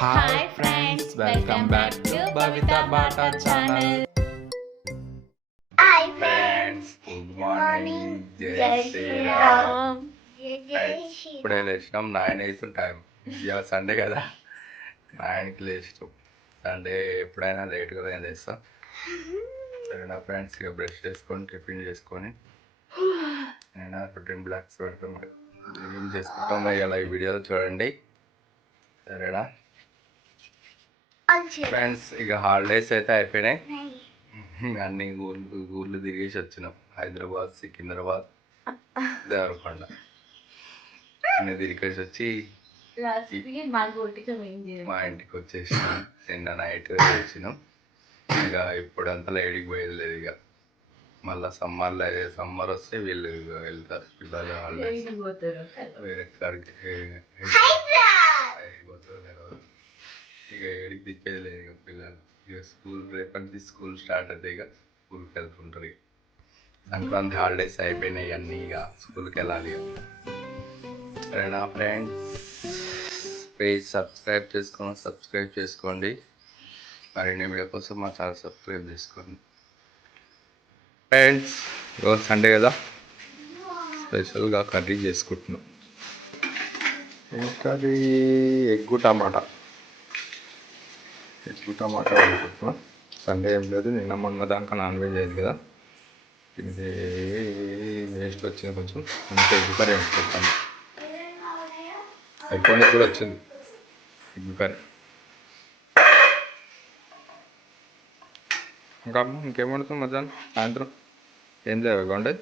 Hi friends welcome back to Bavitha Baata channel hi friends good morning Jai Shriram ఇప్పుడే లేచినాం. Nine అవుతుంది time ఇవాళ Sunday కదా. నైన్కి లేచినాం. సండే ఎప్పుడైనా లేట్గా నేను లేస్తాం సరే నా ఫ్రెండ్స్ ఇక బ్రష్ చేసుకొని టిఫిన్ చేసుకొని. నేను ప్రోటీన్ బ్లాక్స్ పెడతాం. ఏం చేసుకుంటాం? ఇలా ఈ వీడియోలో చూడండి. సరేనా? ఫ్రెండ్స్ ఇక హాలిడేస్ అయితే అయిపోయినాయి. అన్ని ఊళ్ళు ఊళ్ళు తిరిగేసి వచ్చినాం. హైదరాబాద్ సికింద్రాబాద్ దేవరకొండ. అన్ని తిరిగేసి వచ్చి మా ఇంటికి వచ్చేసినాం. నిన్న నైట్ వచ్చినాం ఇక ఇప్పుడంతా లేడీకి పోయేది లేదు ఇక. మళ్ళీ సమ్మర్లో అయితే సమ్మర్ వస్తే వీళ్ళు వెళ్తారు. పిల్లలు వాళ్ళు వేరే. ఇక ఏడికి లేదు ఇక పిల్లలు. ఇక స్కూల్ రేపటి నుంచి స్కూల్ స్టార్ట్ అయితే ఇక స్కూల్కి వెళ్తుంటారు ఇక. సంక్రాంతి హాలిడేస్ అయిపోయినాయి అన్నీ ఇక స్కూల్కి వెళ్ళాలి ఇక. సరేనా ఫ్రెండ్స్? పేజ్ సబ్స్క్రైబ్ చేసుకోండి సబ్స్క్రైబ్ చేసుకోండి. మరిన్ని వీడియో కోసం మా ఛానల్ సబ్స్క్రైబ్ చేసుకోండి. ఫ్రెండ్స్ రోజు సండే కదా? స్పెషల్గా కర్రీ చేసుకుంటున్నాం. Curry? Egg tomato. Egg tomato వండుకుంటున్నాం Sunday ఏం లేదు నిన్న మొన్న దాకా నాన్ వెజ్ అయింది కదా. ఇది వేస్ట్ వచ్చింది కొంచెం. అంతే ఎగ్ కర్రీ వండుకుంటాను ఎక్కువనే కూడా వచ్చింది? ఎగ్ కర్రీ ఇంకా అమ్మ ఇంకేం వండుతుంది మధ్యాహ్నం? సాయంత్రం? ఏం లేవు వండే